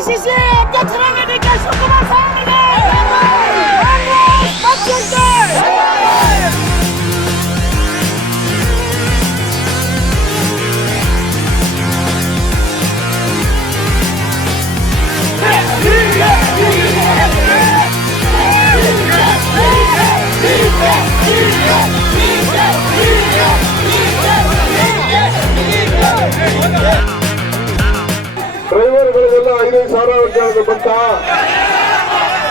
KPCC ಅಧ್ಯಕ್ಷರಾಗಿ ಡಿ.ಕೆ.ಶಿವಕುಮಾರ್ ಸಾಹೇಬರಿಗೆ ಪಕ್ಷಕ್ಕೆ ಡ್ರೈವರ್ಗಳಿಗೆಲ್ಲ 5,000 ಬಂತ,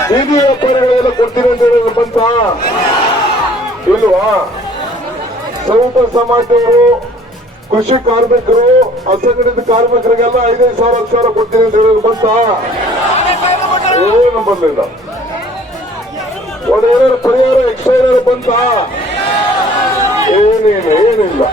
ಬೀದಿ ವ್ಯಾಪಾರಿಗಳೆಲ್ಲ ಕೊಡ್ತೀನಿ ಅಂತ ಹೇಳೋದು ಬಂತ ಇಲ್ವಾ? ಸೌಟ ಸಮಾಜದವರು, ಕೃಷಿ ಕಾರ್ಮಿಕರು, ಅಸಂಘಟಿತ ಕಾರ್ಮಿಕರಿಗೆಲ್ಲ 5,000 ಕೊಡ್ತೀನಿ ಅಂತ ಹೇಳೋದು ಬಂತ? ಏನು ಬರ್ಲಿಲ್ಲ. ಏನಾದ್ರು ಪರಿಹಾರ ಎಕ್ಸ್ಟ್ರಾ ಏನಾದ್ರು ಬಂತ? ಏನಿಲ್ಲ.